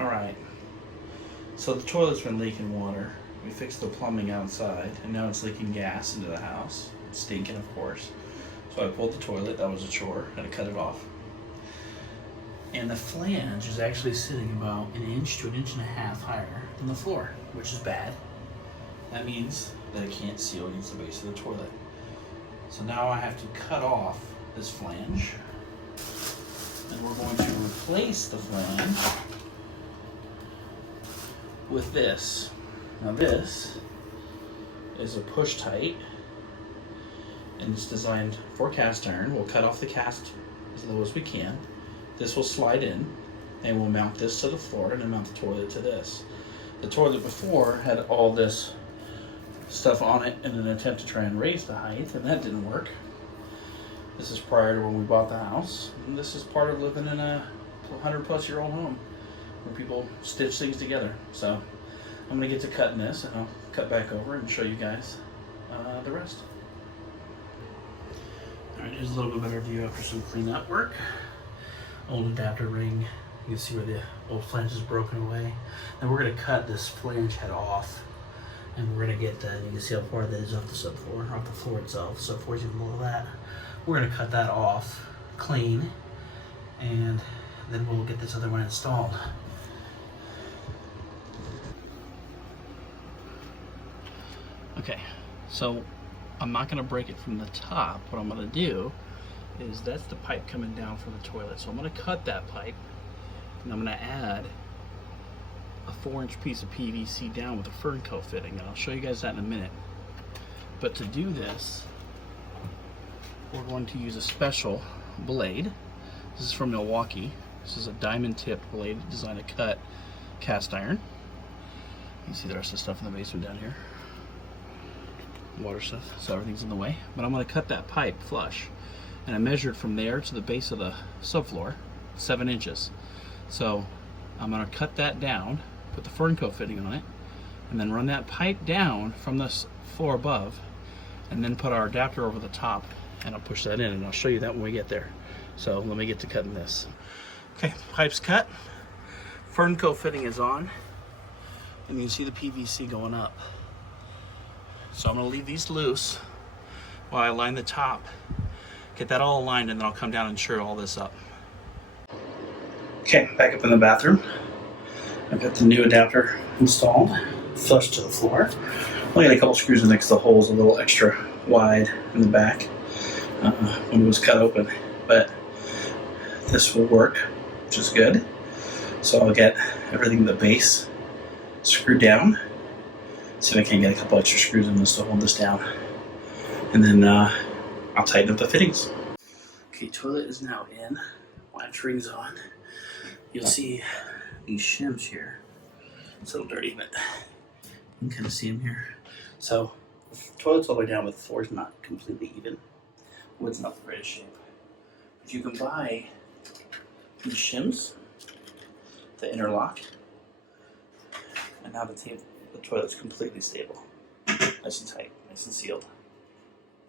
Alright, so the toilet's been leaking water. We fixed the plumbing outside, and now it's leaking gas into the house. It's stinking, of course. So I pulled the toilet, that was a chore, had to cut it off. And the flange is actually sitting about an inch to an inch and a half higher than the floor, which is bad. That means that it can't seal against the base of the toilet. So now I have to cut off this flange, and we're going to replace the flange with this. Now this is a push tight, and it's designed for cast iron. We'll cut off the cast as low as we can. This will slide in, and we'll mount this to the floor and then mount the toilet to this. The toilet before had all this stuff on it in an attempt to try and raise the height, and that didn't work. This is prior to when we bought the house, and this is part of living in a 100-plus-year-old home where people stitch things together. So I'm gonna get to cutting this, and I'll cut back over and show you guys the rest. All right, here's a little bit better view after some cleanup work. Old adapter ring. You can see where the old flange is broken away. Then we're gonna cut this flange head off, and we're gonna get you can see how far that is off the subfloor, off the floor itself. Subfloor is even below that. We're gonna cut that off clean, and then we'll get this other one installed. Okay, so I'm not gonna break it from the top. What I'm gonna do is that's the pipe coming down from the toilet. So I'm gonna cut that pipe, and I'm gonna add a 4-inch piece of PVC down with a fern coat fitting, and I'll show you guys that in a minute. But to do this, we're going to use a special blade. This is from Milwaukee. This is a diamond tipped blade designed to cut cast iron. You can see the rest of the stuff in the basement down here. Water stuff, so everything's in the way. But I'm gonna cut that pipe flush. And I measured from there to the base of the subfloor, 7 inches. So I'm gonna cut that down, put the fern coat fitting on it, and then run that pipe down from the floor above, and then put our adapter over the top, and I'll push that in, and I'll show you that when we get there. So let me get to cutting this. Okay, pipe's cut, fern coat fitting is on, and you can see the PVC going up. So I'm gonna leave these loose while I line the top. Get that all aligned, and then I'll come down and shore all this up. Okay, back up in the bathroom. I've got the new adapter installed, flush to the floor. Only got a couple screws in there because the hole's a little extra wide in the back when it was cut open. But this will work, which is good. So I'll get everything at the base screwed down. See if I can get a couple extra screws in this to hold this down. And then I'll tighten up the fittings. Okay, toilet is now in. Latch ring's on. You'll see these shims here. It's a little dirty, but you can kind of see them here. So the toilet's all the way down, but the floor's not completely even. Wood's not the greatest shape. But you can buy these shims that interlock, and now the toilet's completely stable. Nice and tight, nice and sealed.